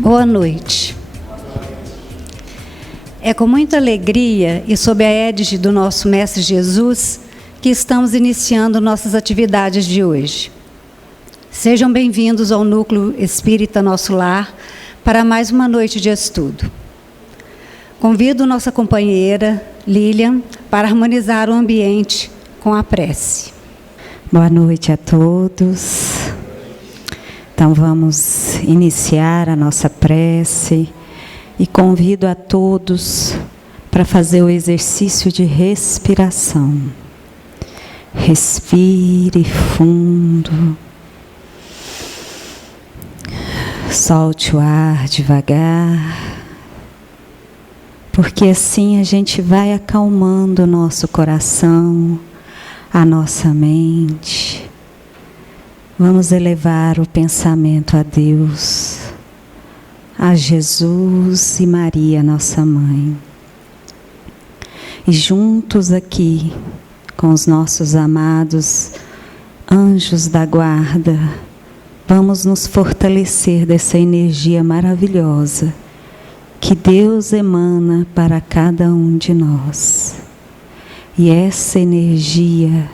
Boa noite. É com muita alegria e sob a égide do nosso Mestre Jesus que estamos iniciando nossas atividades de hoje. Sejam bem-vindos ao Núcleo Espírita Nosso Lar para mais uma noite de estudo. Convido nossa companheira Lilian para harmonizar o ambiente com a prece. Boa noite a todos. Então vamos iniciar a nossa prece e convido a todos para fazer o exercício de respiração. Respire fundo. Solte o ar devagar, porque assim a gente vai acalmando o nosso coração, a nossa mente. Vamos elevar o pensamento a Deus, a Jesus e Maria, nossa mãe. E juntos aqui, com os nossos amados anjos da guarda, vamos nos fortalecer dessa energia maravilhosa que Deus emana para cada um de nós. E essa energia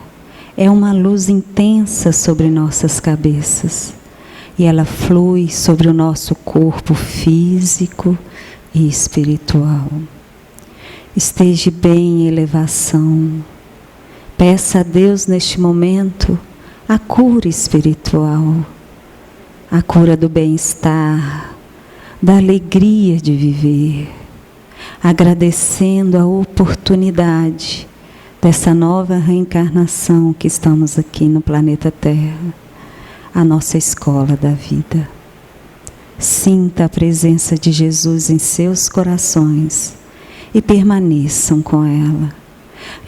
é uma luz intensa sobre nossas cabeças. E ela flui sobre o nosso corpo físico e espiritual. Esteja bem em elevação. Peça a Deus neste momento a cura espiritual, a cura do bem-estar, da alegria de viver, agradecendo a oportunidade dessa nova reencarnação que estamos aqui no planeta Terra, a nossa escola da vida. Sinta a presença de Jesus em seus corações e permaneçam com ela,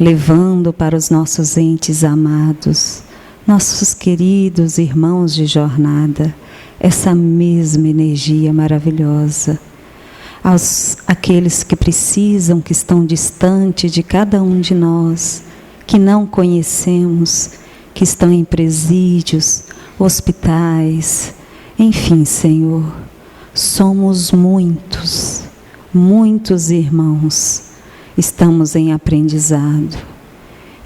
levando para os nossos entes amados, nossos queridos irmãos de jornada, essa mesma energia maravilhosa, aqueles que precisam, que estão distante de cada um de nós, que não conhecemos, que estão em presídios, hospitais, enfim, Senhor, somos muitos, muitos irmãos, estamos em aprendizado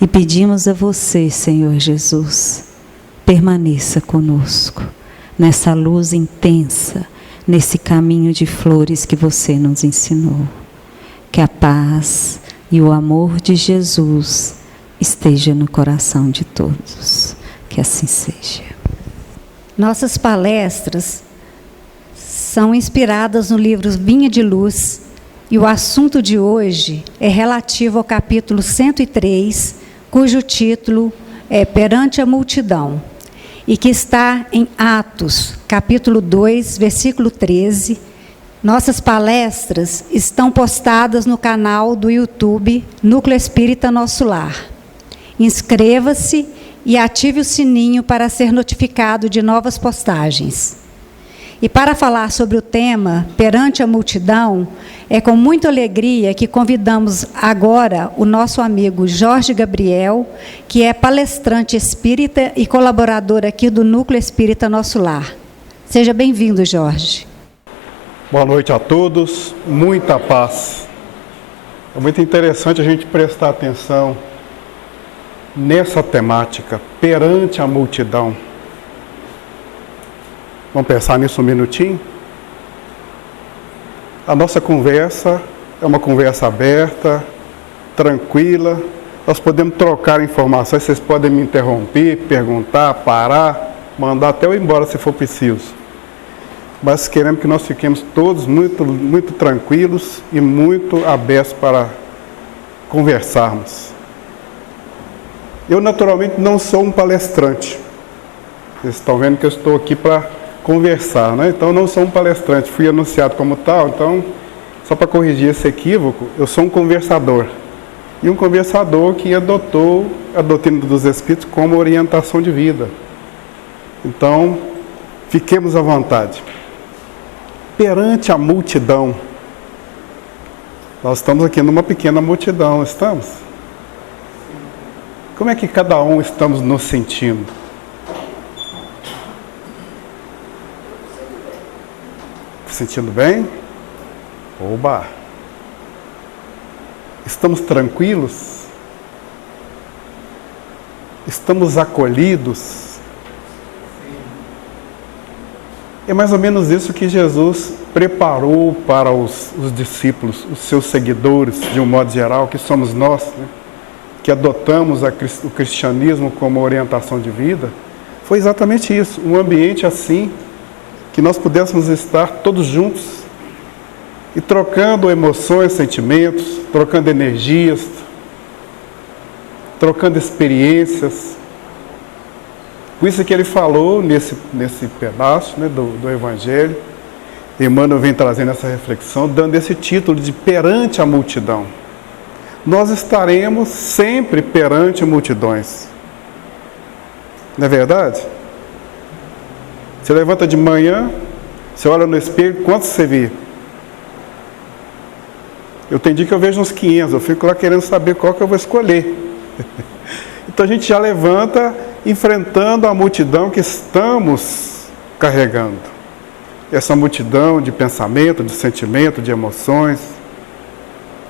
e pedimos a você, Senhor Jesus, permaneça conosco nessa luz intensa, nesse caminho de flores que você nos ensinou. Que a paz e o amor de Jesus esteja no coração de todos. Que assim seja. Nossas palestras são inspiradas no livro Vinha de Luz e o assunto de hoje é relativo ao capítulo 103, cujo título é Perante a Multidão, e que está em Atos, capítulo 2, versículo 13. Nossas palestras estão postadas no canal do YouTube Núcleo Espírita Nosso Lar. Inscreva-se e ative o sininho para ser notificado de novas postagens. E para falar sobre o tema Perante a Multidão, é com muita alegria que convidamos agora o nosso amigo Jorge Gabriel, que é palestrante espírita e colaborador aqui do Núcleo Espírita Nosso Lar. Seja bem-vindo, Jorge. Boa noite a todos, muita paz. É muito interessante a gente prestar atenção nessa temática, perante a multidão. Vamos pensar nisso um minutinho? A nossa conversa é uma conversa aberta, tranquila. Nós podemos trocar informações, vocês podem me interromper, perguntar, parar, mandar até eu ir embora se for preciso. Mas queremos que nós fiquemos todos muito, muito tranquilos e muito abertos para conversarmos. Eu, naturalmente, não sou um palestrante. Vocês estão vendo que eu estou aqui para conversar, né? Então, eu não sou um palestrante. Fui anunciado como tal, então, só para corrigir esse equívoco, eu sou um conversador. E um conversador que adotou a doutrina dos Espíritos como orientação de vida. Então, fiquemos à vontade. Perante a multidão, nós estamos aqui numa pequena multidão, estamos? Como é que cada um estamos nos sentindo? sentindo bem? Oba! Estamos tranquilos? Estamos acolhidos? É mais ou menos isso que Jesus preparou para os discípulos, os seus seguidores, de um modo geral, que somos nós, né? Que adotamos o cristianismo como orientação de vida. Foi exatamente isso, um ambiente assim, que nós pudéssemos estar todos juntos e trocando emoções, sentimentos, trocando energias, trocando experiências. Por isso que ele falou nesse pedaço, né, do Evangelho. Emmanuel vem trazendo essa reflexão, dando esse título de perante a multidão. Nós estaremos sempre perante multidões. Não é verdade? Você levanta de manhã, você olha no espelho, quantos você vê? Eu tenho dia que eu vejo uns 500, eu fico lá querendo saber qual que eu vou escolher. Então a gente já levanta enfrentando a multidão que estamos carregando. Essa multidão de pensamento, de sentimento, de emoções,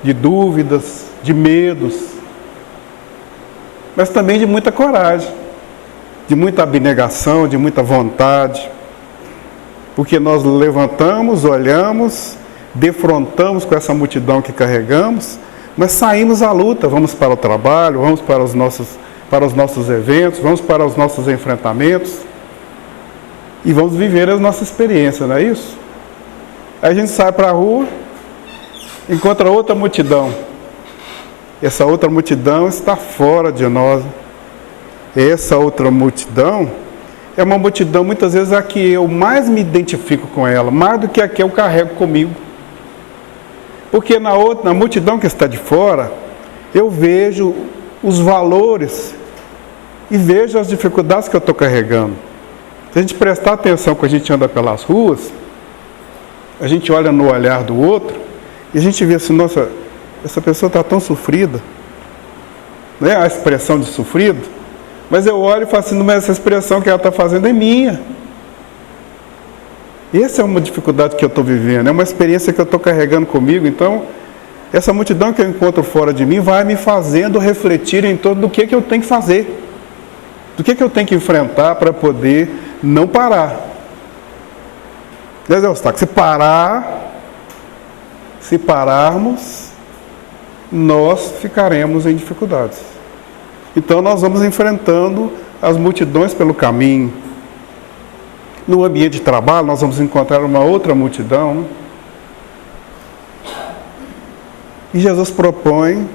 de dúvidas, de medos, mas também de muita coragem, de muita abnegação, de muita vontade, porque nós levantamos, olhamos, defrontamos com essa multidão que carregamos, mas saímos à luta, vamos para o trabalho, vamos para os nossos eventos, vamos para os nossos enfrentamentos e vamos viver a nossa experiência, não é isso? Aí a gente sai para a rua, encontra outra multidão. Essa outra multidão está fora de nós. Essa outra multidão é uma multidão, muitas vezes, a que eu mais me identifico com ela, mais do que a que eu carrego comigo. Porque na multidão que está de fora, eu vejo os valores e vejo as dificuldades que eu estou carregando. Se a gente prestar atenção quando a gente anda pelas ruas, a gente olha no olhar do outro e a gente vê assim, nossa, essa pessoa está tão sofrida. Não é a expressão de sofrido? Mas eu olho e falo assim, mas essa expressão que ela está fazendo é minha. Essa é uma dificuldade que eu estou vivendo, é uma experiência que eu estou carregando comigo. Então, essa multidão que eu encontro fora de mim vai me fazendo refletir em torno do que eu tenho que fazer. Do que eu tenho que enfrentar para poder não parar. Se pararmos, nós ficaremos em dificuldades. Então nós vamos enfrentando as multidões pelo caminho. No ambiente de trabalho nós vamos encontrar uma outra multidão, né? E Jesus propõe,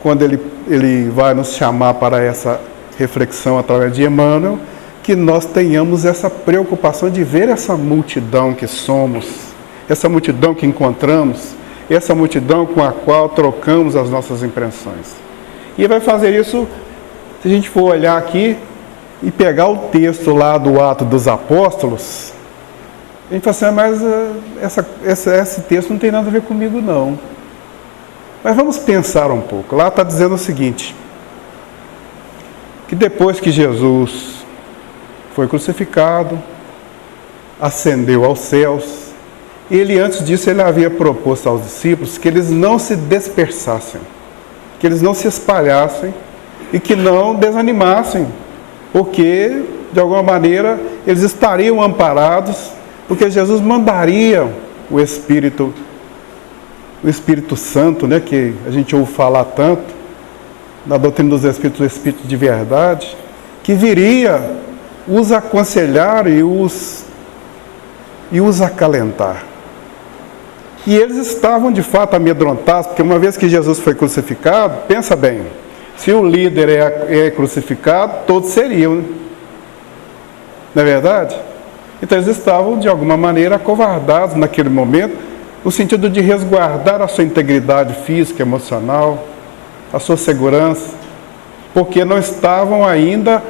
quando ele vai nos chamar para essa reflexão através de Emmanuel, que nós tenhamos essa preocupação de ver essa multidão que somos, essa multidão que encontramos, essa multidão com a qual trocamos as nossas impressões. E vai fazer isso, se a gente for olhar aqui e pegar o texto lá do Atos dos Apóstolos, a gente fala assim, mas esse texto não tem nada a ver comigo não. Mas vamos pensar um pouco. Lá está dizendo o seguinte, que depois que Jesus foi crucificado, ascendeu aos céus, antes disso ele havia proposto aos discípulos que eles não se dispersassem, que eles não se espalhassem e que não desanimassem, porque de alguma maneira eles estariam amparados, porque Jesus mandaria o Espírito Santo, né, que a gente ouve falar tanto, na doutrina dos Espíritos, o Espírito de verdade, que viria os aconselhar e os acalentar. E eles estavam de fato amedrontados, porque uma vez que Jesus foi crucificado, pensa bem, se o líder é crucificado, todos seriam, né? Não é verdade? Então eles estavam de alguma maneira acovardados naquele momento, no sentido de resguardar a sua integridade física, emocional, a sua segurança, porque não estavam ainda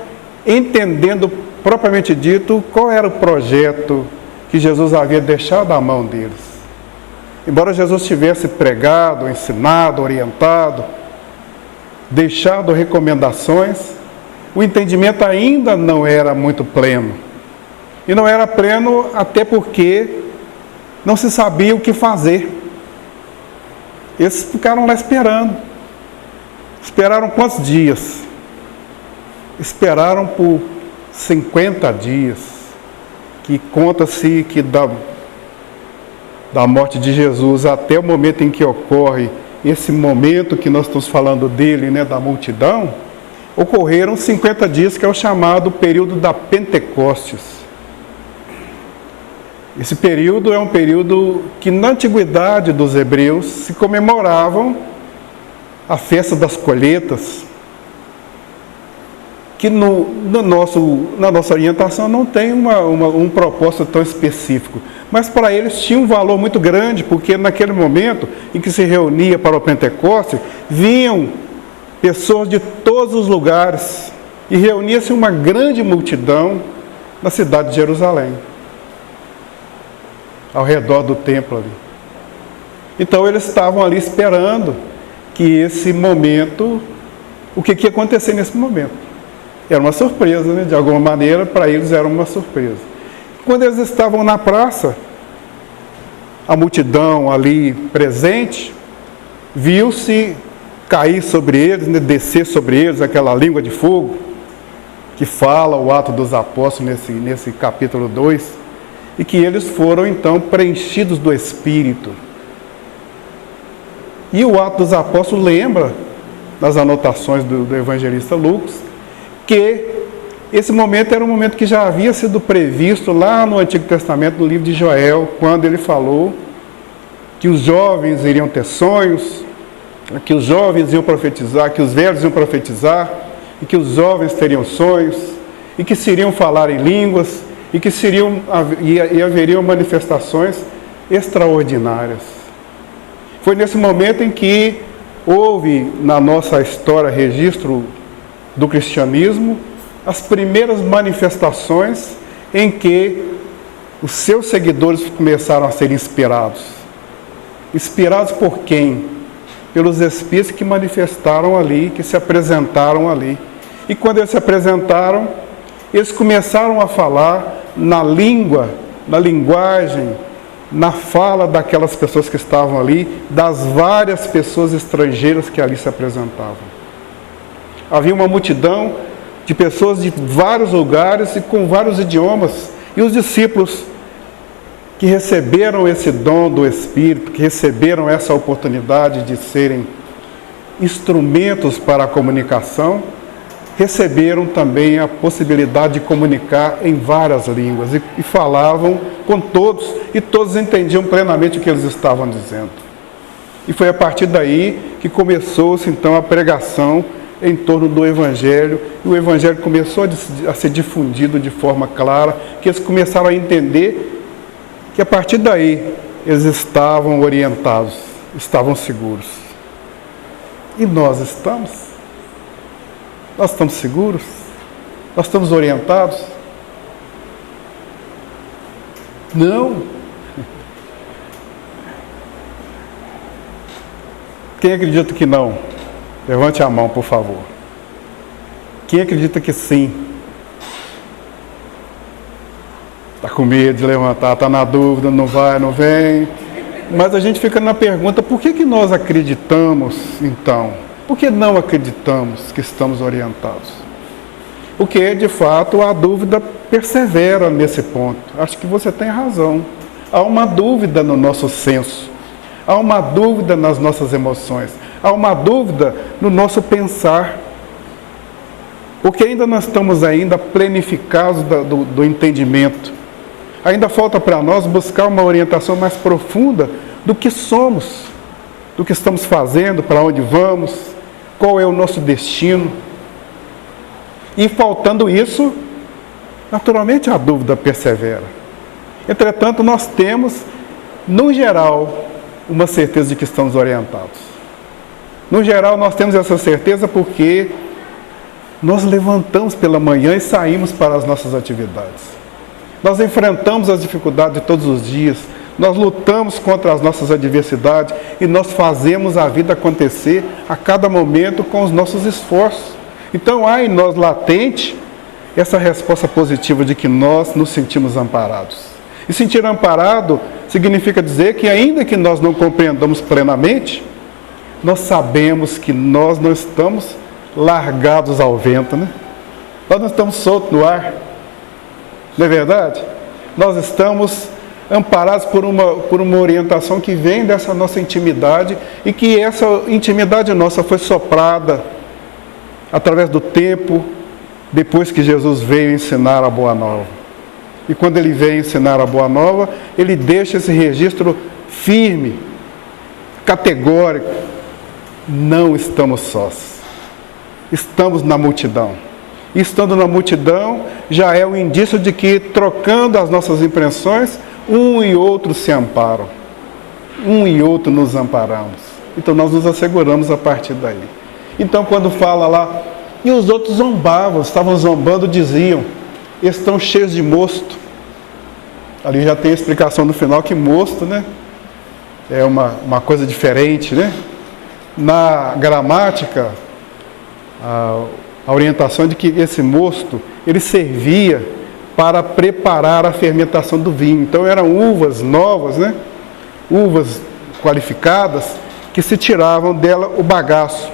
entendendo, propriamente dito, qual era o projeto que Jesus havia deixado à mão deles. Embora Jesus tivesse pregado, ensinado, orientado, deixado recomendações, o entendimento ainda não era muito pleno. E não era pleno até porque não se sabia o que fazer. Eles ficaram lá esperando. Esperaram quantos dias? Esperaram por 50 dias, que conta-se que da morte de Jesus até o momento em que ocorre esse momento que nós estamos falando dele, né, da multidão, ocorreram 50 dias, que é o chamado período da Pentecostes. Esse período é um período que na antiguidade dos hebreus se comemoravam a festa das colheitas, que na nossa orientação não tem um propósito tão específico. Mas para eles tinha um valor muito grande, porque naquele momento em que se reunia para o Pentecostes, vinham pessoas de todos os lugares e reunia-se uma grande multidão na cidade de Jerusalém, ao redor do templo ali. Então eles estavam ali esperando que esse momento, o que ia acontecer nesse momento. Era uma surpresa, né? De alguma maneira, para eles era uma surpresa. Quando eles estavam na praça, a multidão ali presente, viu-se cair sobre eles, né? Descer sobre eles aquela língua de fogo, que fala o Atos dos Apóstolos nesse capítulo 2, e que eles foram então preenchidos do Espírito. E o Atos dos Apóstolos lembra, nas anotações do evangelista Lucas, que esse momento era um momento que já havia sido previsto lá no Antigo Testamento, no livro de Joel, quando ele falou que os jovens iriam ter sonhos, que os jovens iam profetizar, que os velhos iam profetizar, e que os jovens teriam sonhos, e que se iriam falar em línguas, e que haveriam manifestações extraordinárias. Foi nesse momento em que houve na nossa história registro do cristianismo as primeiras manifestações em que os seus seguidores começaram a ser inspirados. Inspirados por quem? Pelos Espíritos que manifestaram ali, que se apresentaram ali. E quando eles se apresentaram, eles começaram a falar na língua, na linguagem, na fala daquelas pessoas que estavam ali, das várias pessoas estrangeiras que ali se apresentavam. Havia uma multidão de pessoas de vários lugares e com vários idiomas. E os discípulos que receberam esse dom do Espírito, que receberam essa oportunidade de serem instrumentos para a comunicação, receberam também a possibilidade de comunicar em várias línguas e falavam com todos, e todos entendiam plenamente o que eles estavam dizendo. E foi a partir daí que começou-se então a pregação em torno do Evangelho, e o Evangelho começou a ser difundido de forma clara, que eles começaram a entender que a partir daí eles estavam orientados, estavam seguros. E nós estamos? Nós estamos seguros? Nós estamos orientados? Não. Quem acredita que não? Levante a mão, por favor. Quem acredita que sim? Está com medo de levantar, está na dúvida, não vai, não vem. Mas a gente fica na pergunta, por que nós acreditamos, então? Por que não acreditamos que estamos orientados? Porque, de fato, a dúvida persevera nesse ponto. Acho que você tem razão. Há uma dúvida no nosso senso. Há uma dúvida nas nossas emoções. Há uma dúvida no nosso pensar. Porque ainda não estamos planificados do entendimento. Ainda falta para nós buscar uma orientação mais profunda do que somos, do que estamos fazendo, para onde vamos, qual é o nosso destino. E faltando isso, naturalmente a dúvida persevera. Entretanto, nós temos, no geral, uma certeza de que estamos orientados. No geral, nós temos essa certeza porque nós levantamos pela manhã e saímos para as nossas atividades. Nós enfrentamos as dificuldades de todos os dias, nós lutamos contra as nossas adversidades e nós fazemos a vida acontecer a cada momento com os nossos esforços. Então há em nós latente essa resposta positiva de que nós nos sentimos amparados. E sentir amparado significa dizer que ainda que nós não compreendamos plenamente, nós sabemos que nós não estamos largados ao vento, né? Nós não estamos soltos no ar, não é verdade? Nós estamos amparados por uma orientação que vem dessa nossa intimidade, e que essa intimidade nossa foi soprada através do tempo, depois que Jesus veio ensinar a Boa Nova. E quando ele veio ensinar a Boa Nova, ele deixa esse registro firme, categórico: não estamos sós, estamos na multidão. E estando na multidão, já é um indício de que, trocando as nossas impressões, um e outro se amparam, um e outro nos amparamos. Então nós nos asseguramos a partir daí. Então quando fala lá, e os outros zombavam, estavam zombando, diziam: estão cheios de mosto. Ali já tem a explicação no final que mosto, né, é uma coisa diferente, né? Na gramática, a orientação de que esse mosto, ele servia para preparar a fermentação do vinho. Então eram uvas novas, né? Uvas qualificadas, que se tiravam dela o bagaço,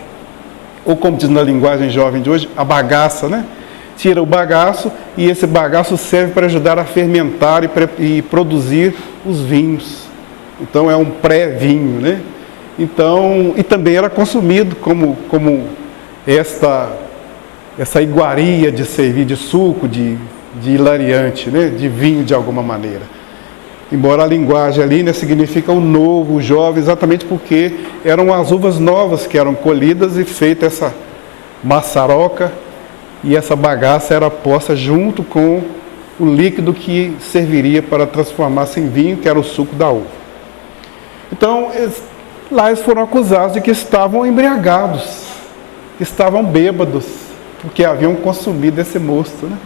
ou como diz na linguagem jovem de hoje, a bagaça, né? Tira o bagaço, e esse bagaço serve para ajudar a fermentar e produzir os vinhos. Então é um pré-vinho, né? Então, e também era consumido como essa iguaria de servir de suco, de hilariante, né? De vinho de alguma maneira. Embora a linguagem ali, né, significa o novo, o jovem, exatamente porque eram as uvas novas que eram colhidas e feita essa maçaroca, e essa bagaça era posta junto com o líquido que serviria para transformar-se em vinho, que era o suco da uva. Então, lá eles foram acusados de que estavam embriagados, que estavam bêbados, porque haviam consumido esse mosto, né?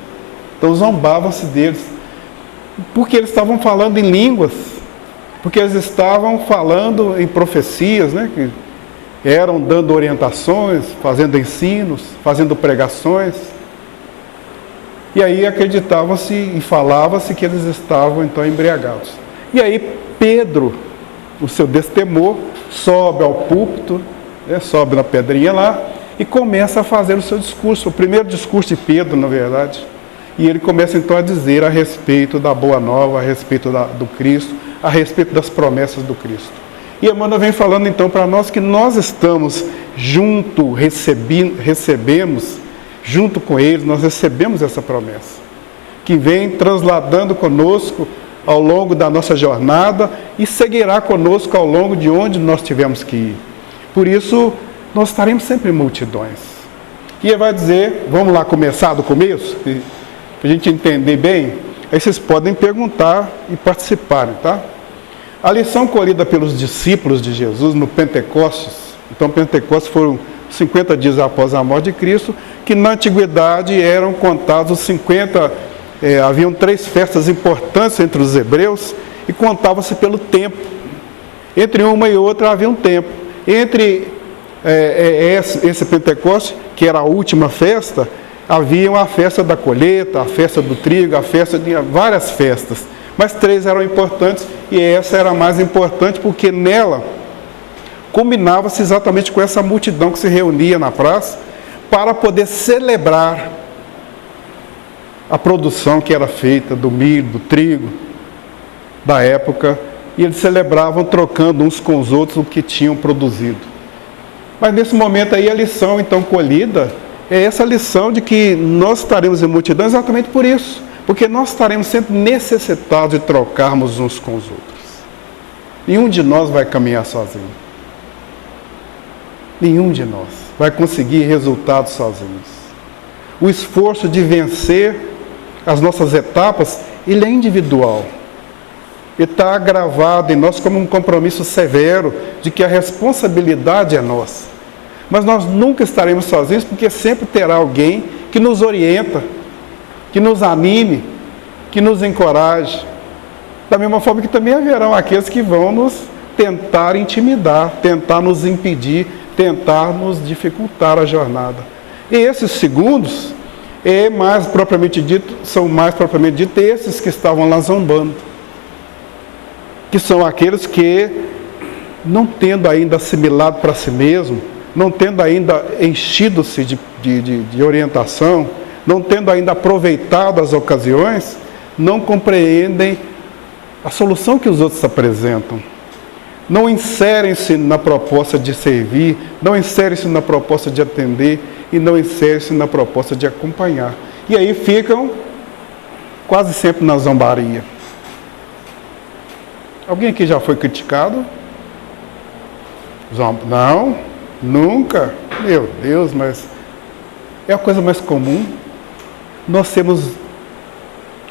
Então zombavam-se deles, porque eles estavam falando em línguas, porque eles estavam falando em profecias, né? Que eram dando orientações, fazendo ensinos, fazendo pregações. E aí acreditavam-se e falava-se que eles estavam então embriagados. E aí Pedro, o seu destemor, sobe ao púlpito, né? Sobe na pedrinha lá e começa a fazer o seu discurso, o primeiro discurso de Pedro, na verdade. E ele começa então a dizer a respeito da Boa Nova, a respeito do Cristo, a respeito das promessas do Cristo. E Emmanuel vem falando então para nós que nós estamos junto, recebemos, junto com eles, nós recebemos essa promessa, que vem transladando conosco ao longo da nossa jornada e seguirá conosco ao longo de onde nós tivermos que ir. Por isso, nós estaremos sempre em multidões. E ele vai dizer, vamos lá começar do começo, para a gente entender bem, aí vocês podem perguntar e participarem, tá? A lição colhida pelos discípulos de Jesus no Pentecostes, então Pentecostes foram 50 dias após a morte de Cristo, que na antiguidade eram contados os 50, haviam 3 festas importantes entre os hebreus, e contava-se pelo tempo. Entre uma e outra havia um tempo. Entre esse Pentecostes, que era a última festa, havia a festa da colheita, a festa do trigo, a festa de várias festas. Mas 3 eram importantes, e essa era a mais importante porque nela combinava-se exatamente com essa multidão que se reunia na praça para poder celebrar a produção que era feita do milho, do trigo, da época, e eles celebravam trocando uns com os outros o que tinham produzido. Mas nesse momento aí a lição então colhida é essa lição de que nós estaremos em multidão exatamente por isso, porque nós estaremos sempre necessitados de trocarmos uns com os outros. Nenhum de nós vai caminhar sozinho. Nenhum de nós vai conseguir resultados sozinhos. O esforço de vencer as nossas etapas, ele é individual. Ele está gravado em nós como um compromisso severo de que a responsabilidade é nossa. Mas nós nunca estaremos sozinhos, porque sempre terá alguém que nos orienta, que nos anime, que nos encoraje. Da mesma forma que também haverão aqueles que vão nos tentar intimidar, tentar nos impedir, tentar nos dificultar a jornada. E esses segundos são mais propriamente dito esses que estavam lá zombando. que são aqueles que, não tendo ainda assimilado para si mesmo, não tendo ainda enchido-se de orientação, não tendo ainda aproveitado as ocasiões, não compreendem a solução que os outros apresentam. Não inserem-se na proposta de servir, não inserem-se na proposta de atender e não inserem-se na proposta de acompanhar. E aí ficam quase sempre na zombaria. Alguém aqui já foi criticado? Não, nunca. Meu Deus, mas é a coisa mais comum. Nós sermos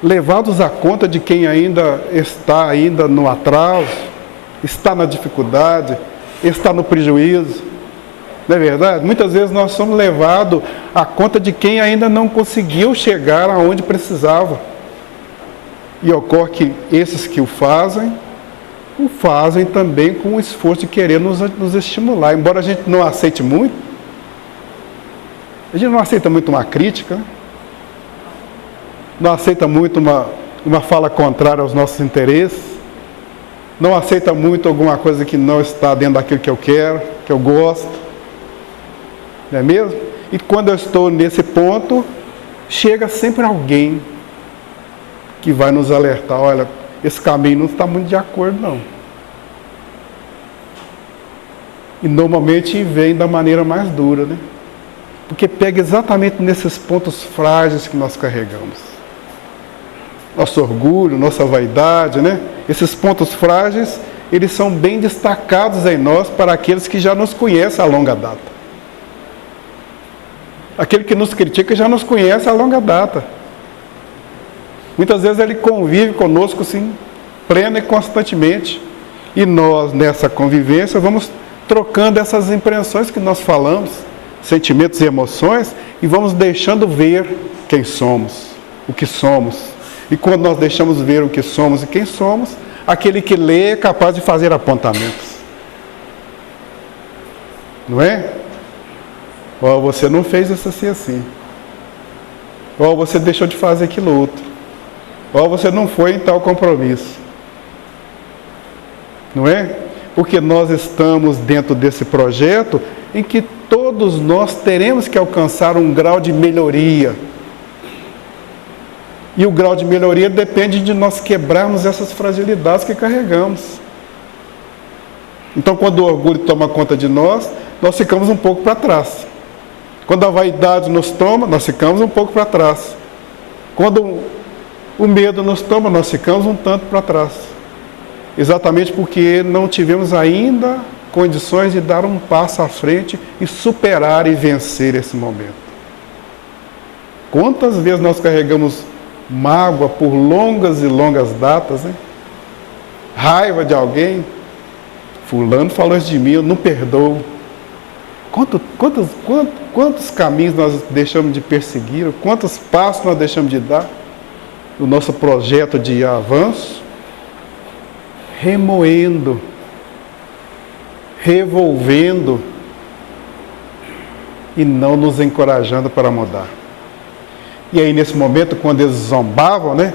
levados à conta de quem ainda está no atraso, está na dificuldade, está no prejuízo. Não é verdade? Muitas vezes nós somos levados à conta de quem ainda não conseguiu chegar aonde precisava. E ocorre que esses que o fazem também com o esforço de querer nos estimular. Embora a gente não aceite muito, a gente não aceita muito uma crítica, não aceita muito uma fala contrária aos nossos interesses, não aceita muito alguma coisa que não está dentro daquilo que eu quero, que eu gosto. Não é mesmo? E quando eu estou nesse ponto, chega sempre alguém que vai nos alertar: olha, esse caminho não está muito de acordo, não. E normalmente vem da maneira mais dura, né? Porque pega exatamente nesses pontos frágeis que nós carregamos. Nosso orgulho, nossa vaidade, né? Esses pontos frágeis, eles são bem destacados em nós para aqueles que já nos conhecem a longa data. Aquele que nos critica já nos conhece a longa data. Muitas vezes ele convive conosco assim, plena e constantemente. E nós, nessa convivência, vamos trocando essas impressões que nós falamos, sentimentos e emoções, e vamos deixando ver quem somos, o que somos. E quando nós deixamos ver o que somos e quem somos, aquele que lê é capaz de fazer apontamentos. Não é? Ó, você não fez isso assim. Ó, você deixou de fazer aquilo outro. Ó, você não foi em tal compromisso. Não é? Porque nós estamos dentro desse projeto em que todos nós teremos que alcançar um grau de melhoria. E o grau de melhoria depende de nós quebrarmos essas fragilidades que carregamos. Então, quando o orgulho toma conta de nós ficamos um pouco para trás. Quando a vaidade nos toma, nós ficamos um pouco para trás. Quando o medo nos toma, nós ficamos um tanto para trás. Exatamente porque não tivemos ainda condições de dar um passo à frente e superar e vencer esse momento. Quantas vezes nós carregamos mágoa por longas e longas datas, né? Raiva de alguém. Fulano falou isso de mim, eu não perdoo. Quantos caminhos nós deixamos de perseguir, quantos passos nós deixamos de dar no nosso projeto de avanço, remoendo, revolvendo e não nos encorajando para mudar. E aí, nesse momento, quando eles zombavam, né,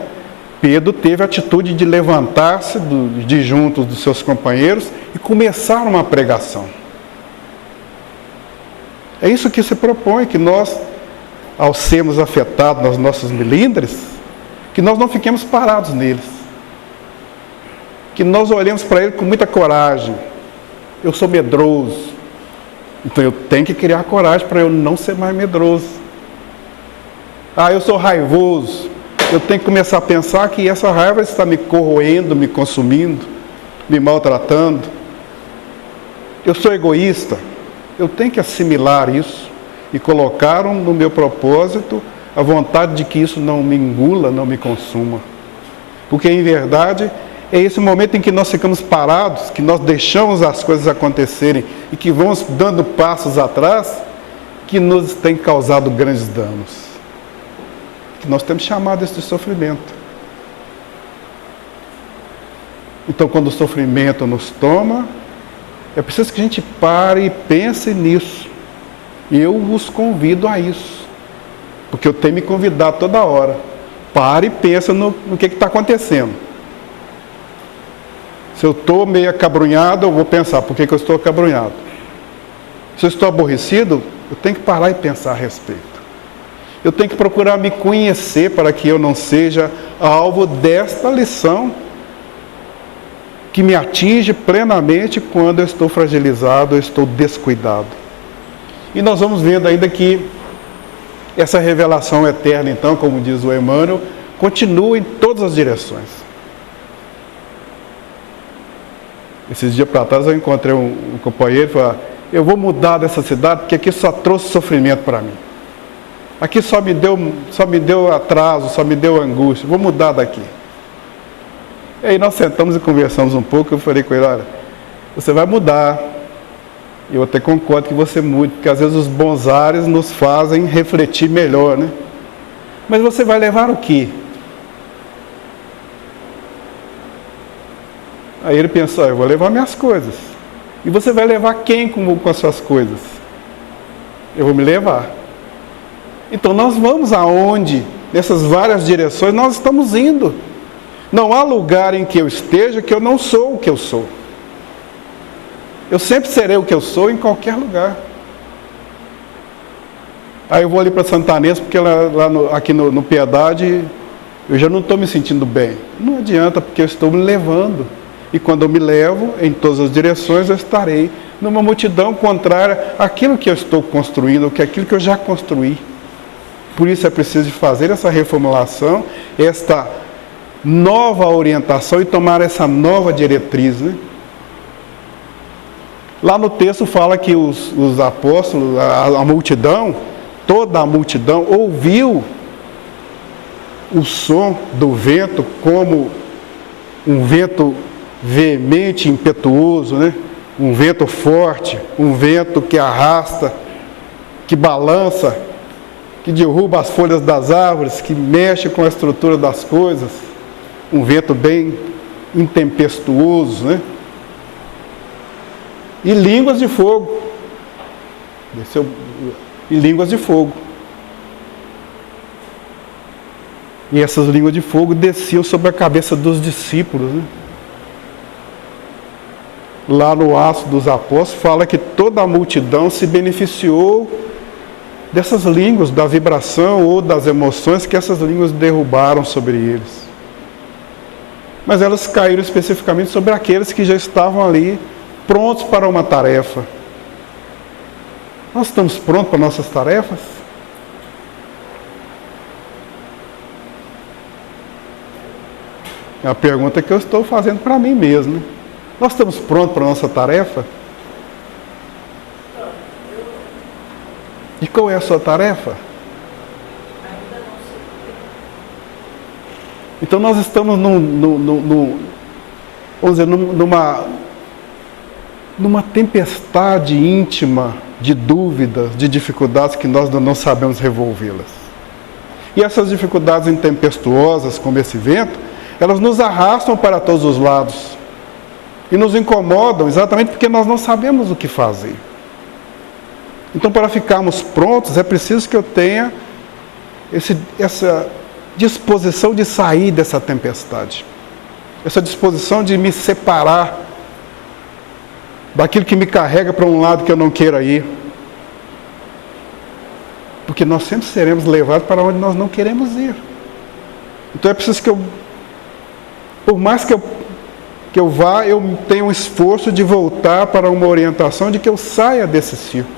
Pedro teve a atitude de levantar-se de junto dos seus companheiros e começar uma pregação. É isso que se propõe, que nós, ao sermos afetados nos nossos melindres, que nós não fiquemos parados neles. Que nós olhemos para ele com muita coragem. Eu sou medroso, então eu tenho que criar coragem para eu não ser mais medroso. Eu sou raivoso, eu tenho que começar a pensar que essa raiva está me corroendo, me consumindo, me maltratando. Eu sou egoísta, eu tenho que assimilar isso e colocar no meu propósito a vontade de que isso não me engula, não me consuma. Porque, em verdade, é esse momento em que nós ficamos parados, que nós deixamos as coisas acontecerem e que vamos dando passos atrás, que nos tem causado grandes danos. Que nós temos chamado isso de sofrimento. Então, quando o sofrimento nos toma, é preciso que a gente pare e pense nisso. E eu vos convido a isso. Porque eu tenho me convidado toda hora. Pare e pense no que está acontecendo. Se eu estou meio acabrunhado, eu vou pensar, por que eu estou acabrunhado? Se eu estou aborrecido, eu tenho que parar e pensar a respeito. Eu tenho que procurar me conhecer para que eu não seja alvo desta lição que me atinge plenamente quando eu estou fragilizado, eu estou descuidado. E nós vamos vendo ainda que essa revelação eterna, então, como diz o Emmanuel, continua em todas as direções. Esses dias para trás eu encontrei um companheiro e falei, eu vou mudar dessa cidade porque aqui só trouxe sofrimento para mim. Aqui só me deu atraso, só me deu angústia, vou mudar daqui. E aí nós sentamos e conversamos um pouco, eu falei com ele, olha, você vai mudar. Eu até concordo que você mude, porque às vezes os bons ares nos fazem refletir melhor, né? Mas você vai levar o quê? Aí ele pensou, eu vou levar minhas coisas. E você vai levar quem com as suas coisas? Eu vou me levar. Então nós vamos aonde? Nessas várias direções nós estamos indo. Não há lugar em que eu esteja que eu não sou o que eu sou. Eu sempre serei o que eu sou em qualquer lugar. Aí eu vou ali para Santanense, porque aqui no Piedade, eu já não estou me sentindo bem. Não adianta, porque eu estou me levando. E quando eu me levo, em todas as direções, eu estarei numa multidão contrária àquilo que eu estou construindo, aquilo que eu já construí. Por isso é preciso fazer essa reformulação, esta nova orientação e tomar essa nova diretriz, né? Lá no texto fala que os apóstolos, a multidão, toda a multidão ouviu o som do vento como um vento veemente, impetuoso, né? Um vento forte, um vento que arrasta, que balança, que derruba as folhas das árvores, que mexe com a estrutura das coisas. Um vento bem intempestuoso, né? E línguas de fogo. E línguas de fogo. E essas línguas de fogo desciam sobre a cabeça dos discípulos, né? Lá no Atos dos Apóstolos fala que toda a multidão se beneficiou dessas línguas, da vibração ou das emoções que essas línguas derrubaram sobre eles. Mas elas caíram especificamente sobre aqueles que já estavam ali prontos para uma tarefa. Nós estamos prontos para nossas tarefas? É a pergunta que eu estou fazendo para mim mesmo. Nós estamos prontos para a nossa tarefa? E qual é a sua tarefa? Então nós estamos numa tempestade íntima de dúvidas, de dificuldades que nós não sabemos resolvê-las. E essas dificuldades intempestuosas, como esse vento, elas nos arrastam para todos os lados. E nos incomodam exatamente porque nós não sabemos o que fazer. Então, para ficarmos prontos, é preciso que eu tenha essa disposição de sair dessa tempestade. Essa disposição de me separar daquilo que me carrega para um lado que eu não queira ir. Porque nós sempre seremos levados para onde nós não queremos ir. Então é preciso que por mais que eu vá, eu tenha um esforço de voltar para uma orientação de que eu saia desse ciclo,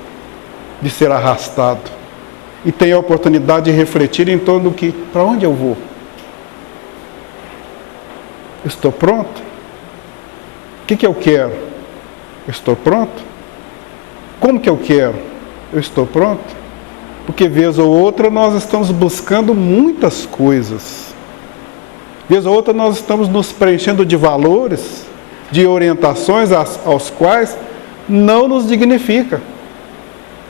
de ser arrastado. E tenha a oportunidade de refletir em torno do que, para onde eu vou? Estou pronto? O que eu quero? Estou pronto? Como que eu quero? Eu estou pronto? Porque vez ou outra nós estamos buscando muitas coisas. Vez ou outra nós estamos nos preenchendo de valores, de orientações aos quais não nos dignifica,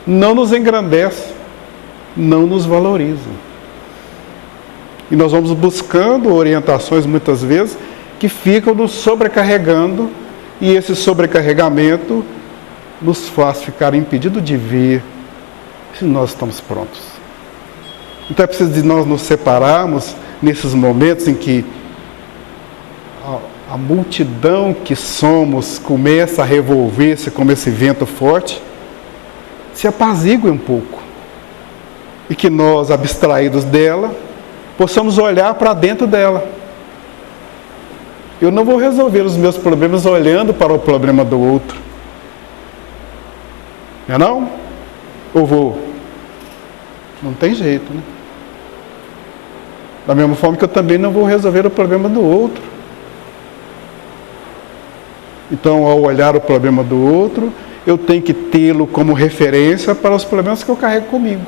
não nos engrandece, não nos valoriza. E nós vamos buscando orientações muitas vezes que ficam nos sobrecarregando, e esse sobrecarregamento nos faz ficar impedido de ver se nós estamos prontos. Então é preciso de nós nos separarmos nesses momentos em que a multidão que somos começa a revolver-se como esse vento forte, se apazigue um pouco. E que nós, abstraídos dela, possamos olhar para dentro dela. Eu não vou resolver os meus problemas olhando para o problema do outro. Não é não? Ou vou? Não tem jeito, né? Da mesma forma que eu também não vou resolver o problema do outro. Então, ao olhar o problema do outro, eu tenho que tê-lo como referência para os problemas que eu carrego comigo.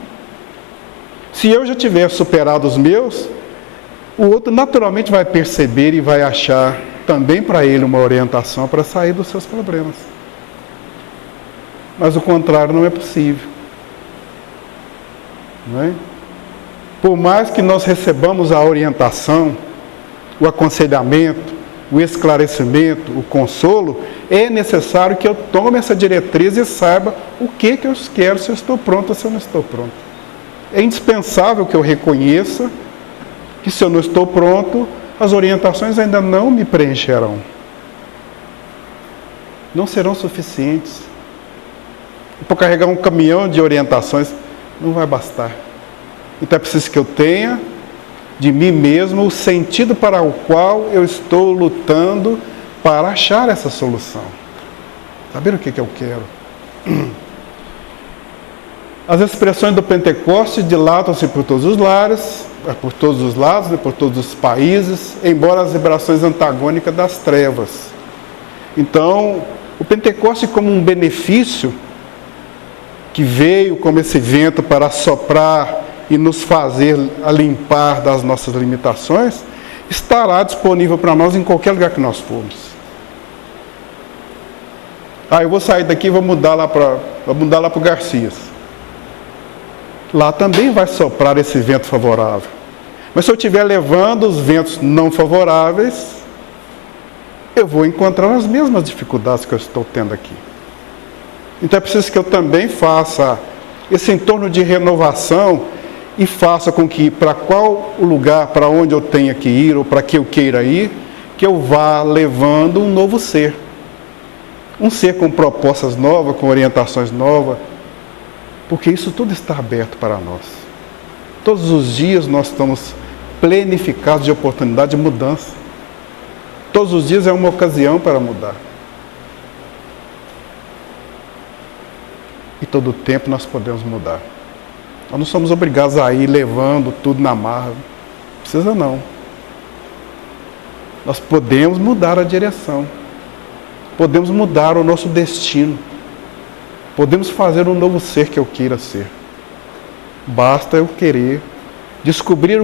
Se eu já tiver superado os meus, o outro naturalmente vai perceber e vai achar também para ele uma orientação para sair dos seus problemas. Mas o contrário não é possível. Não é? Por mais que nós recebamos a orientação, o aconselhamento, o esclarecimento, o consolo, é necessário que eu tome essa diretriz e saiba o que eu quero, se eu estou pronto ou se eu não estou pronto. É indispensável que eu reconheça que se eu não estou pronto, as orientações ainda não me preencherão. Não serão suficientes. Para carregar um caminhão de orientações, não vai bastar. Então é preciso que eu tenha de mim mesmo o sentido para o qual eu estou lutando para achar essa solução. Saber o que eu quero? As expressões do Pentecostes dilatam-se por todos os lares, por todos os lados, por todos os países, embora as vibrações antagônicas das trevas. Então, o Pentecoste como um benefício que veio como esse vento para soprar e nos fazer a limpar das nossas limitações, estará disponível para nós em qualquer lugar que nós formos. Eu vou sair daqui e vou mudar lá para o Garcias. Lá também vai soprar esse vento favorável. Mas se eu estiver levando os ventos não favoráveis, eu vou encontrar as mesmas dificuldades que eu estou tendo aqui. Então é preciso que eu também faça esse entorno de renovação e faça com que, para qual o lugar, para onde eu tenha que ir, ou para que eu queira ir, que eu vá levando um novo ser. Um ser com propostas novas, com orientações novas, porque isso tudo está aberto para nós. Todos os dias nós estamos plenificados de oportunidade de mudança. Todos os dias é uma ocasião para mudar. E todo o tempo nós podemos mudar. Nós não somos obrigados a ir levando tudo na marra. Não precisa não. Nós podemos mudar a direção. Podemos mudar o nosso destino. Podemos fazer um novo ser que eu queira ser. Basta eu querer descobrir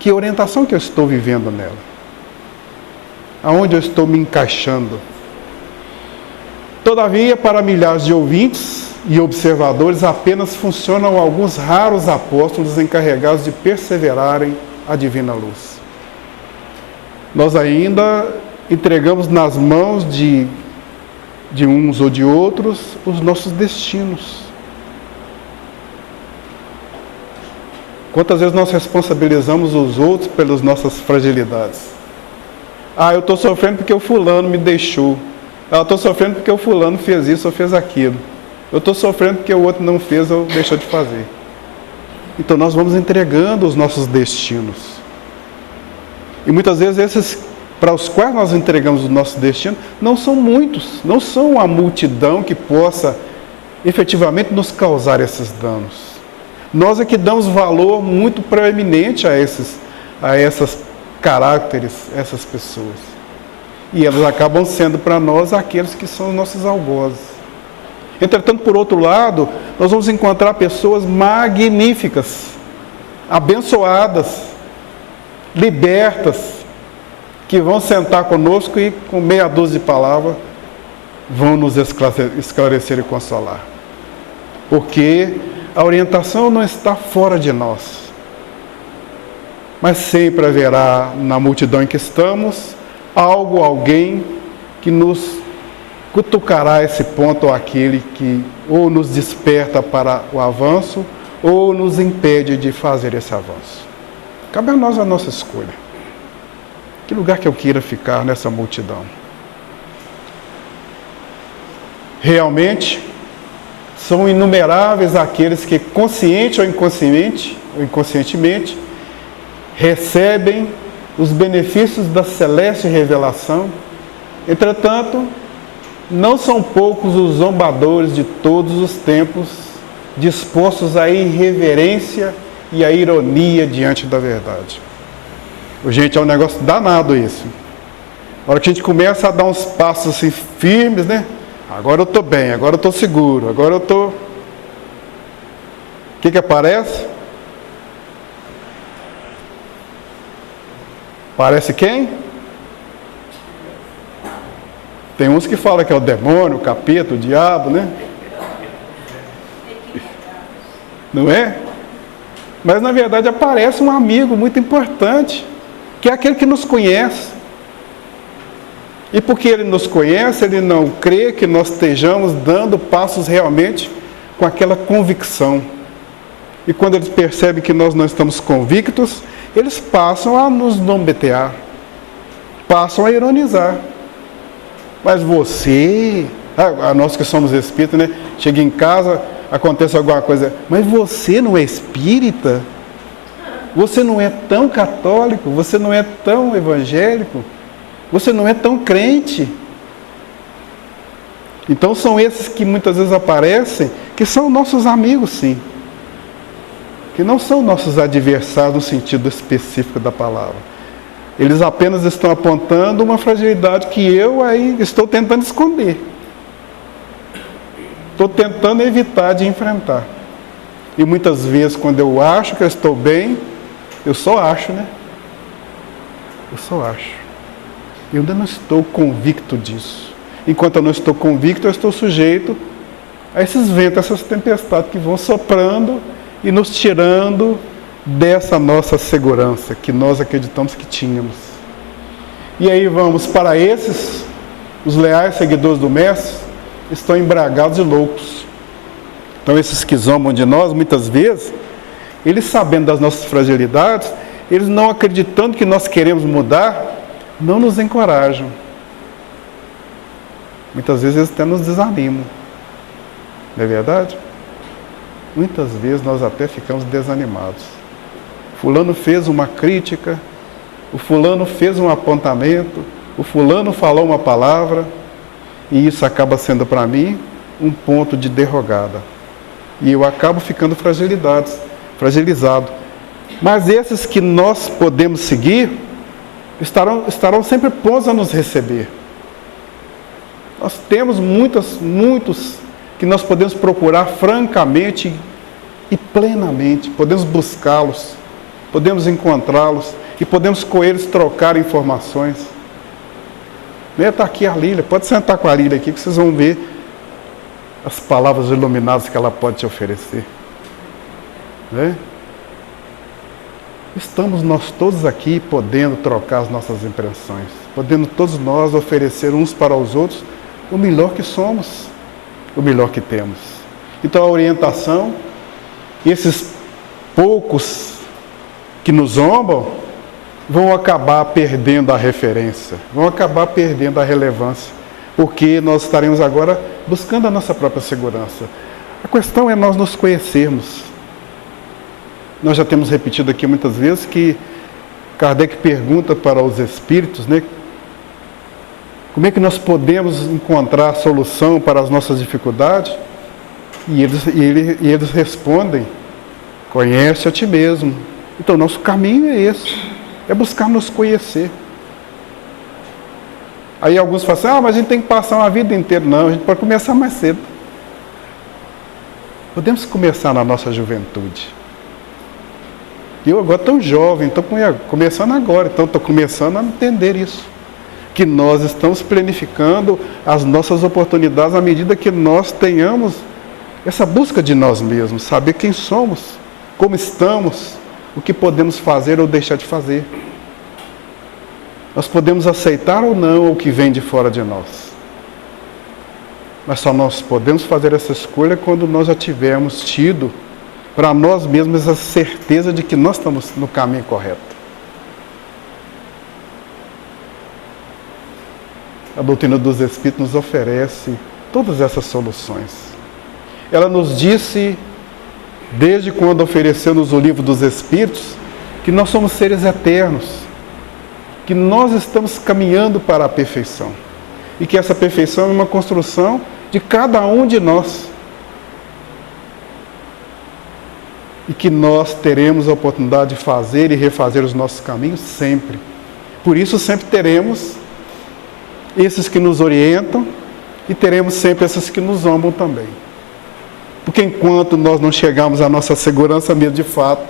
que orientação que eu estou vivendo nela. Aonde eu estou me encaixando. Todavia, para milhares de ouvintes e observadores, apenas funcionam alguns raros apóstolos encarregados de perseverarem a divina luz. Nós ainda entregamos nas mãos de uns ou de outros os nossos destinos. Quantas vezes nós responsabilizamos os outros pelas nossas fragilidades? Eu estou sofrendo porque o fulano me deixou. Eu estou sofrendo porque o fulano fez isso ou fez aquilo. Eu estou sofrendo porque o outro não fez ou deixou de fazer. Então nós vamos entregando os nossos destinos. E muitas vezes esses para os quais nós entregamos o nosso destino não são muitos, não são a multidão que possa efetivamente nos causar esses danos. Nós é que damos valor muito proeminente a esses caráteres, essas pessoas. E elas acabam sendo para nós aqueles que são os nossos algozes. Entretanto, por outro lado, nós vamos encontrar pessoas magníficas, abençoadas, libertas, que vão sentar conosco e com meia dúzia de palavras vão nos esclarecer e consolar. Porque a orientação não está fora de nós. Mas sempre haverá na multidão em que estamos alguém que nos cutucará esse ponto ou aquele que ou nos desperta para o avanço ou nos impede de fazer esse avanço. Cabe a nós a nossa escolha. Que lugar que eu queira ficar nessa multidão? Realmente, são inumeráveis aqueles que, consciente ou inconscientemente, recebem os benefícios da celeste revelação. Entretanto, não são poucos os zombadores de todos os tempos, dispostos à irreverência e à ironia diante da verdade. Gente, é um negócio danado isso. Na hora que a gente começa a dar uns passos assim firmes, né? Agora eu estou bem, agora eu estou seguro, agora eu estou... O que aparece? Parece quem? Tem uns que falam que é o demônio, o capeta, o diabo, né? Não é? Mas na verdade aparece um amigo muito importante, que é aquele que nos conhece. E porque ele nos conhece, ele não crê que nós estejamos dando passos realmente com aquela convicção. E quando eles percebem que nós não estamos convictos, eles passam a nos zombetear, passam a ironizar. Mas você, nós que somos espíritas, né? Chega em casa, acontece alguma coisa, mas você não é espírita? Você não é tão católico? Você não é tão evangélico? Você não é tão crente? Então são esses que muitas vezes aparecem, que são nossos amigos, sim. Que não são nossos adversários no sentido específico da palavra. Eles apenas estão apontando uma fragilidade que eu aí estou tentando esconder. Estou tentando evitar de enfrentar. E muitas vezes, quando eu acho que eu estou bem, eu só acho, né? Eu só acho. Eu ainda não estou convicto disso. Enquanto eu não estou convicto, eu estou sujeito a esses ventos, essas tempestades que vão soprando e nos tirando dessa nossa segurança que nós acreditamos que tínhamos. E aí vamos para esses, os leais seguidores do Mestre, estão embriagados e loucos. Então esses que zombam de nós, muitas vezes, eles sabendo das nossas fragilidades, eles não acreditando que nós queremos mudar, não nos encorajam. Muitas vezes eles até nos desanimam. Não é verdade? Muitas vezes nós até ficamos desanimados. Fulano fez uma crítica, o fulano fez um apontamento, o fulano falou uma palavra, e isso acaba sendo para mim um ponto de derrogada. E eu acabo ficando fragilizado. Mas esses que nós podemos seguir, estarão sempre prontos a nos receber. Nós temos muitos que nós podemos procurar francamente e plenamente, podemos buscá-los, podemos encontrá-los e podemos com eles trocar informações. Está aqui a Lília, pode sentar com a Lília aqui que vocês vão ver as palavras iluminadas que ela pode te oferecer. Né? Estamos nós todos aqui podendo trocar as nossas impressões, podendo todos nós oferecer uns para os outros o melhor que somos, o melhor que temos. Então a orientação, esses poucos que nos zombam, vão acabar perdendo a referência, vão acabar perdendo a relevância, porque nós estaremos agora buscando a nossa própria segurança. A questão é nós nos conhecermos. Nós já temos repetido aqui muitas vezes que Kardec pergunta para os espíritos, né, como é que nós podemos encontrar a solução para as nossas dificuldades? E eles respondem, conhece a ti mesmo. Então, nosso caminho é esse, é buscar nos conhecer. Aí alguns falam assim, mas a gente tem que passar uma vida inteira. Não, a gente pode começar mais cedo. Podemos começar na nossa juventude. Eu agora estou jovem, estou começando agora, então estou começando a entender isso. Que nós estamos planificando as nossas oportunidades à medida que nós tenhamos essa busca de nós mesmos, saber quem somos, como estamos, o que podemos fazer ou deixar de fazer. Nós podemos aceitar ou não o que vem de fora de nós. Mas só nós podemos fazer essa escolha quando nós já tivermos tido para nós mesmos a certeza de que nós estamos no caminho correto. A doutrina dos Espíritos nos oferece todas essas soluções. Ela nos disse, desde quando ofereceu-nos o livro dos Espíritos, que nós somos seres eternos, que nós estamos caminhando para a perfeição e que essa perfeição é uma construção de cada um de nós e que nós teremos a oportunidade de fazer e refazer os nossos caminhos sempre. Por isso sempre teremos esses que nos orientam e teremos sempre esses que nos zombam também. Porque enquanto nós não chegarmos à nossa segurança mesmo de fato,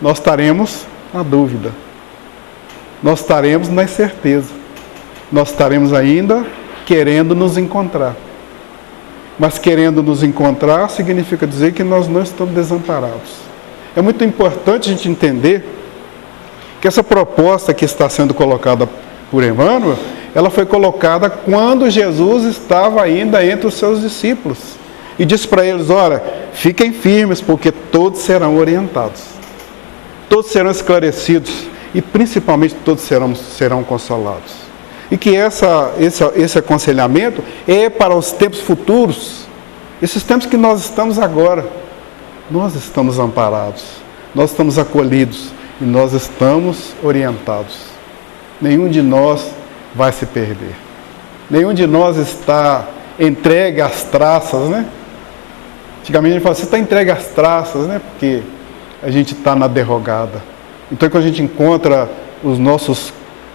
nós estaremos na dúvida. Nós estaremos na incerteza. Nós estaremos ainda querendo nos encontrar. Mas querendo nos encontrar significa dizer que nós não estamos desamparados. É muito importante a gente entender que essa proposta que está sendo colocada por Emmanuel, ela foi colocada quando Jesus estava ainda entre os seus discípulos. E disse para eles, olha, fiquem firmes, porque todos serão orientados. Todos serão esclarecidos e principalmente todos serão consolados. E que esse aconselhamento é para os tempos futuros, esses tempos que nós estamos agora. Nós estamos amparados, nós estamos acolhidos e nós estamos orientados. Nenhum de nós vai se perder. Nenhum de nós está entregue às traças, né? Antigamente a gente fala, você está entregue às traças, né? Porque a gente está na derrogada. Então quando a gente encontra os nossos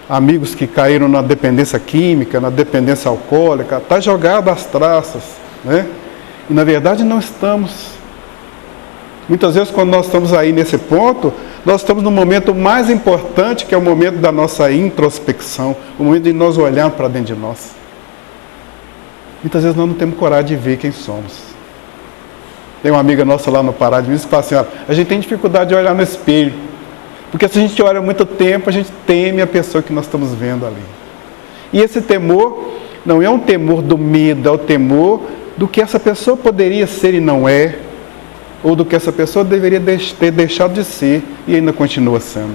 amigos que caíram na dependência química, na dependência alcoólica, está jogado às traças, né? E na verdade não estamos. Muitas vezes quando nós estamos aí nesse ponto, nós estamos no momento mais importante, que é o momento da nossa introspecção, o momento de nós olharmos para dentro de nós. Muitas vezes nós não temos coragem de ver quem somos. Tem uma amiga nossa lá no Pará de Minas que fala assim, a gente tem dificuldade de olhar no espelho, porque se a gente olha muito tempo, a gente teme a pessoa que nós estamos vendo ali. E esse temor não é um temor do medo, é o temor do que essa pessoa poderia ser e não é, ou do que essa pessoa deveria ter deixado de ser e ainda continua sendo.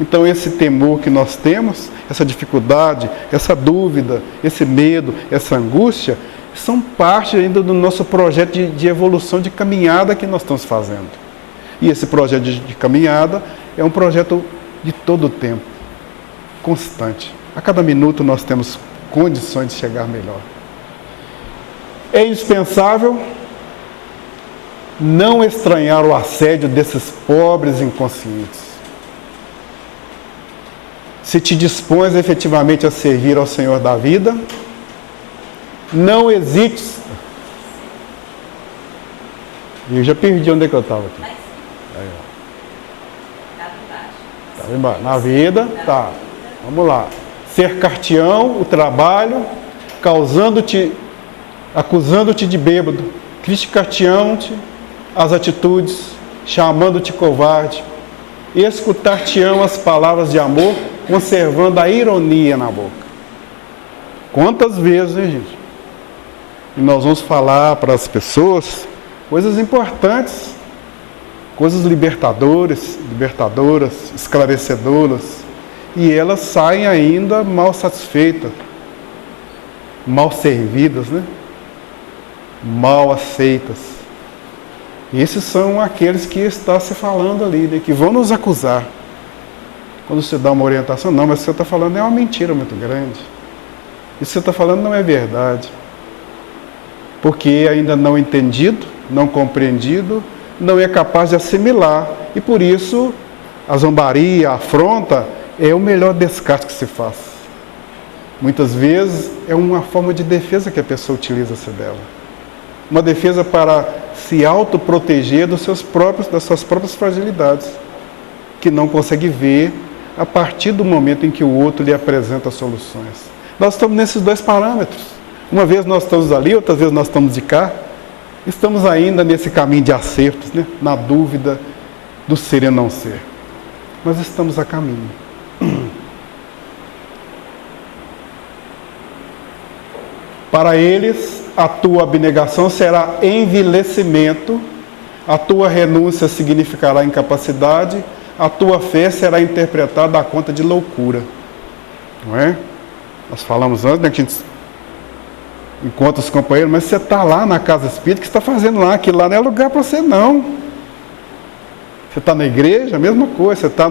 Então esse temor que nós temos, essa dificuldade, essa dúvida, esse medo, essa angústia, são parte ainda do nosso projeto de evolução, de caminhada que nós estamos fazendo. E esse projeto de caminhada é um projeto de todo o tempo, constante. A cada minuto nós temos condições de chegar melhor. É indispensável não estranhar o assédio desses pobres inconscientes. Se te dispões efetivamente a servir ao Senhor da vida, não hesites. Eu já perdi onde é que eu estava aqui. Aí, estava embaixo. Na vida, tá. Vamos lá. Cercar-te-ão o trabalho, acusando-te de bêbado, criticar-te-ão-te as atitudes, chamando-te covarde, escutar-te-ão as palavras de amor, conservando a ironia na boca. Quantas vezes, hein, gente? E nós vamos falar para as pessoas coisas importantes, coisas libertadoras, esclarecedoras, e elas saem ainda mal satisfeitas, mal servidas, né? Mal aceitas. E esses são aqueles que está se falando ali, né? Que vão nos acusar. Quando você dá uma orientação, não, mas o que você está falando é uma mentira muito grande. Isso que você está falando não é verdade. Porque ainda não entendido, não compreendido, não é capaz de assimilar. E por isso, a zombaria, a afronta, é o melhor descarte que se faz. Muitas vezes é uma forma de defesa que a pessoa utiliza-se dela. Uma defesa para se autoproteger das suas próprias fragilidades, que não consegue ver a partir do momento em que o outro lhe apresenta soluções. Nós estamos nesses dois parâmetros. Uma vez nós estamos ali, outra vez nós estamos de cá. Estamos ainda nesse caminho de acertos, né? Na dúvida do ser e não ser. Mas estamos a caminho. Para eles, a tua abnegação será envilecimento, a tua renúncia significará incapacidade, a tua fé será interpretada à conta de loucura. Não é? Nós falamos antes, né, que a gente encontra os companheiros, mas você está lá na casa espírita, o que você está fazendo lá? Aquilo lá não é lugar para você, não. Você está na igreja, a mesma coisa. Você está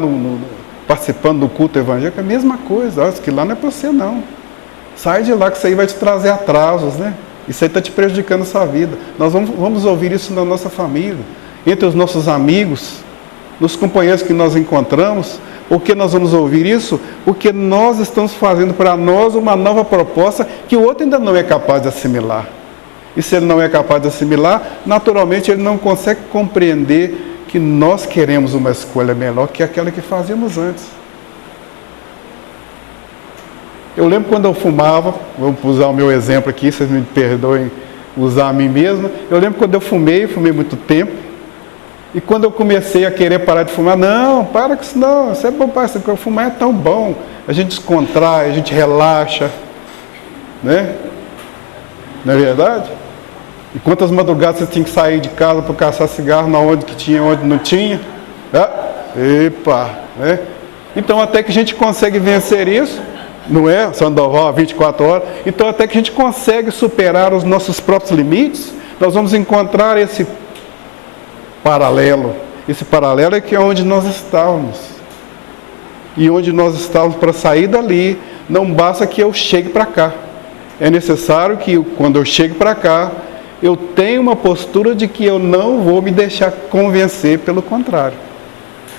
participando do culto evangélico, a mesma coisa. Olha, aquilo lá não é para você, não. Sai de lá, que isso aí vai te trazer atrasos, né? Isso aí está te prejudicando a sua vida. Nós vamos ouvir isso na nossa família, entre os nossos amigos, nos companheiros que nós encontramos. Por que nós vamos ouvir isso? Porque nós estamos fazendo para nós uma nova proposta que o outro ainda não é capaz de assimilar. E se ele não é capaz de assimilar, naturalmente ele não consegue compreender que nós queremos uma escolha melhor que aquela que fazíamos antes. Eu lembro quando eu fumava, vamos usar o meu exemplo aqui, vocês me perdoem usar a mim mesmo. Eu lembro quando eu fumei muito tempo. E quando eu comecei a querer parar de fumar, não, para com isso não, isso é bom, fumar é tão bom. A gente descontrai, a gente relaxa, né? Não é verdade? E quantas madrugadas você tinha que sair de casa para caçar cigarro, na onde que tinha, onde não tinha? Epa, né? Então até que a gente consegue vencer isso, não é? Sandoval, 24 horas. Então até que a gente consegue superar os nossos próprios limites, nós vamos encontrar esse paralelo. Esse paralelo é que é onde nós estávamos. E onde nós estávamos para sair dali, não basta que eu chegue para cá. É necessário que quando eu chegue para cá, eu tenha uma postura de que eu não vou me deixar convencer, pelo contrário.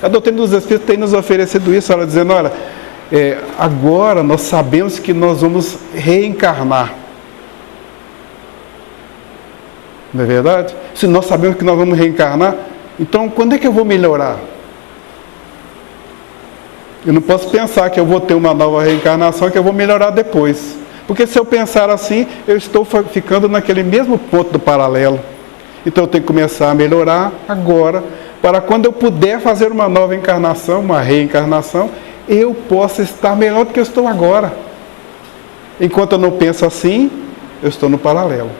A doutrina dos Espíritos tem nos oferecido isso, ela dizendo, olha, agora nós sabemos que nós vamos reencarnar. Não é verdade? Se nós sabemos que nós vamos reencarnar, então quando é que eu vou melhorar? Eu não posso pensar que eu vou ter uma nova reencarnação e que eu vou melhorar depois. Porque se eu pensar assim, eu estou ficando naquele mesmo ponto do paralelo. Então eu tenho que começar a melhorar agora, para quando eu puder fazer uma nova encarnação, uma reencarnação, eu possa estar melhor do que eu estou agora. Enquanto eu não penso assim, eu estou no paralelo.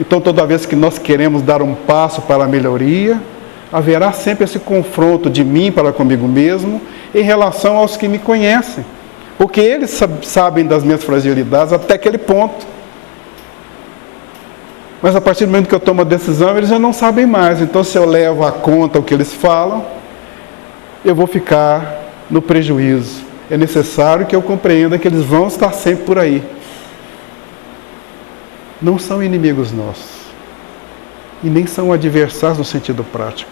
Então, toda vez que nós queremos dar um passo para a melhoria, haverá sempre esse confronto de mim para comigo mesmo em relação aos que me conhecem. Porque eles sabem das minhas fragilidades até aquele ponto. Mas a partir do momento que eu tomo a decisão, eles já não sabem mais. Então, se eu levo a conta o que eles falam, eu vou ficar no prejuízo. É necessário que eu compreenda que eles vão estar sempre por aí. Não são inimigos nossos, e nem são adversários no sentido prático.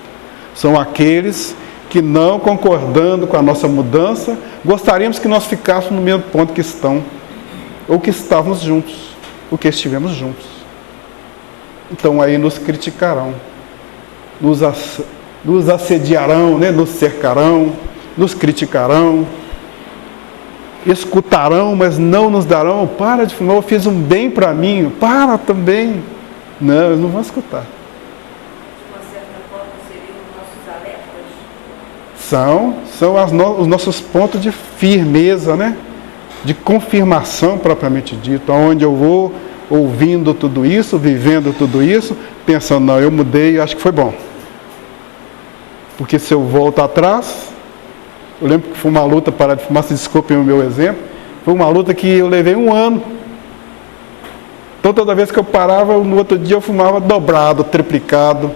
São aqueles que, não concordando com a nossa mudança, gostaríamos que nós ficássemos no mesmo ponto que estão, ou que estávamos juntos, ou que estivemos juntos. Então aí nos criticarão, nos assediarão, né? Nos cercarão, nos criticarão, escutarão, mas não nos darão. Para de fumar, eu fiz um bem para mim, para também. Não, eles não vão escutar. De uma certa forma, seriam nossos alertas? São os nossos pontos de firmeza, né? De confirmação propriamente dito, onde eu vou ouvindo tudo isso, vivendo tudo isso, pensando, não, eu mudei, acho que foi bom. Porque se eu volto atrás, eu lembro que foi uma luta parar de fumar, se desculpem o meu exemplo, foi uma luta que eu levei 1 ano. Então toda vez que eu parava, no outro dia eu fumava dobrado, triplicado,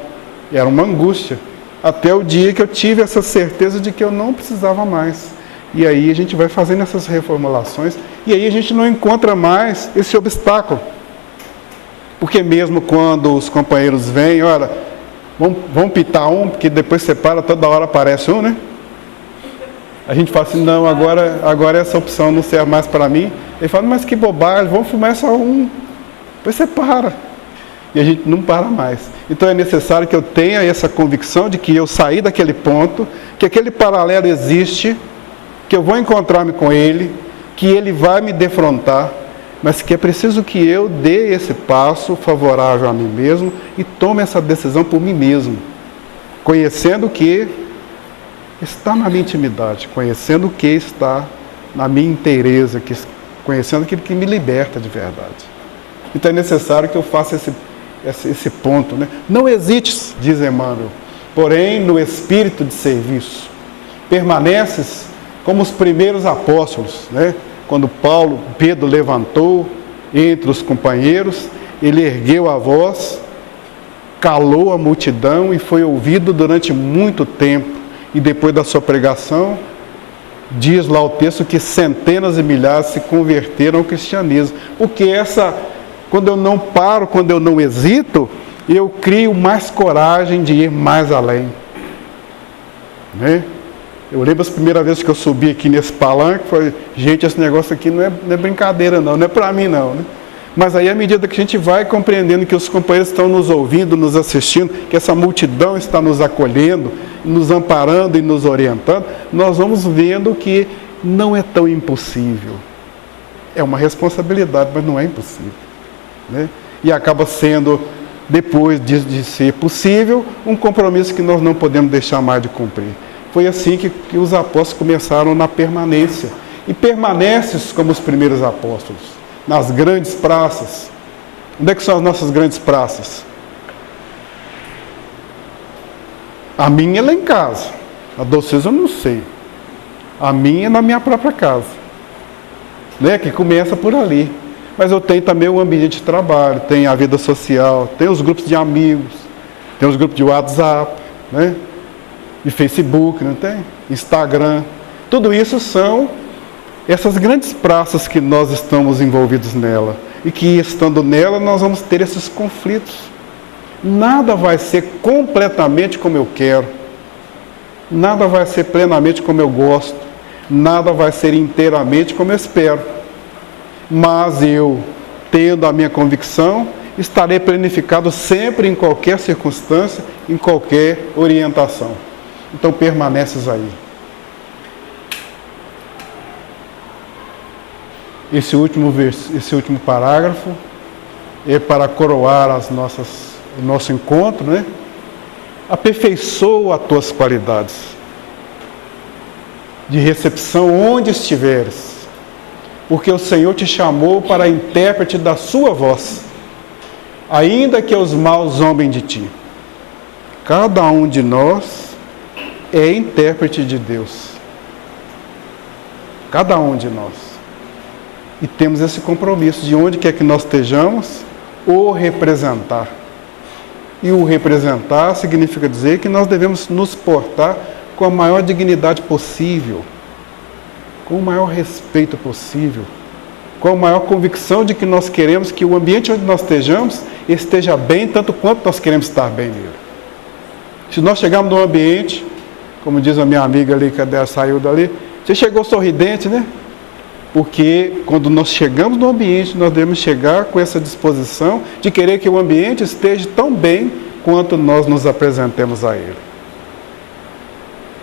e era uma angústia. Até o dia que eu tive essa certeza de que eu não precisava mais. E aí a gente vai fazendo essas reformulações, e aí a gente não encontra mais esse obstáculo. Porque mesmo quando os companheiros vêm, olha, vamos pitar um, porque depois você para, toda hora aparece um, né? A gente fala assim, não, agora essa opção não serve mais para mim. Ele fala, mas que bobagem, vamos fumar só um. Depois você para. E a gente não para mais. Então é necessário que eu tenha essa convicção de que eu saí daquele ponto, que aquele paralelo existe, que eu vou encontrar-me com ele, que ele vai me defrontar, mas que é preciso que eu dê esse passo favorável a mim mesmo e tome essa decisão por mim mesmo, conhecendo que está na minha intimidade, conhecendo o que está na minha inteireza, conhecendo aquilo que me liberta de verdade. Então é necessário que eu faça esse ponto, né? Não hesites, diz Emmanuel, porém no espírito de serviço. Permaneces como os primeiros apóstolos, né? Quando Pedro levantou entre os companheiros, ele ergueu a voz, calou a multidão e foi ouvido durante muito tempo. E depois da sua pregação, diz lá o texto que centenas e milhares se converteram ao cristianismo. Porque quando eu não paro, quando eu não hesito, eu crio mais coragem de ir mais além. Né? Eu lembro as primeiras vezes que eu subi aqui nesse palanque, foi, gente, esse negócio aqui não é brincadeira não é para mim não, né? Mas aí à medida que a gente vai compreendendo que os companheiros estão nos ouvindo, nos assistindo, que essa multidão está nos acolhendo, nos amparando e nos orientando, nós vamos vendo que não é tão impossível. É uma responsabilidade, mas não é impossível. Né? E acaba sendo, depois de ser possível, um compromisso que nós não podemos deixar mais de cumprir. Foi assim que os apóstolos começaram na permanência. E permanecem como os primeiros apóstolos, nas grandes praças. Onde é que são as nossas grandes praças? A minha é lá em casa. A de vocês eu não sei. A minha é na minha própria casa. Né? Que começa por ali. Mas eu tenho também o ambiente de trabalho, tem a vida social, tem os grupos de amigos, tem os grupos de WhatsApp, né? De Facebook, não tem? Instagram. Tudo isso são essas grandes praças que nós estamos envolvidos nela. E que estando nela nós vamos ter esses conflitos. Nada vai ser completamente como eu quero. Nada vai ser plenamente como eu gosto. Nada vai ser inteiramente como eu espero. Mas eu, tendo a minha convicção, estarei planificado sempre em qualquer circunstância, em qualquer orientação. Então permaneces aí. Esse último parágrafo é para coroar o nosso encontro, né? Aperfeiçoa as tuas qualidades de recepção onde estiveres, porque o Senhor te chamou para intérprete da sua voz, ainda que os maus zombem de ti. Cada um de nós é intérprete de Deus. Cada um de nós. E temos esse compromisso de onde quer que nós estejamos, o representar. E o representar significa dizer que nós devemos nos portar com a maior dignidade possível, com o maior respeito possível, com a maior convicção de que nós queremos que o ambiente onde nós estejamos esteja bem, tanto quanto nós queremos estar bem nele. Se nós chegarmos num ambiente, como diz a minha amiga ali, que ela saiu dali, você chegou sorridente, né? Porque quando nós chegamos no ambiente, nós devemos chegar com essa disposição de querer que o ambiente esteja tão bem quanto nós nos apresentemos a ele.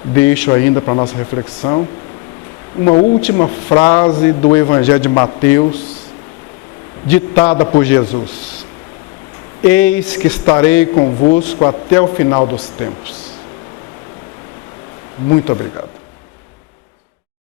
Deixo ainda para a nossa reflexão uma última frase do Evangelho de Mateus, ditada por Jesus. Eis que estarei convosco até o final dos tempos. Muito obrigado.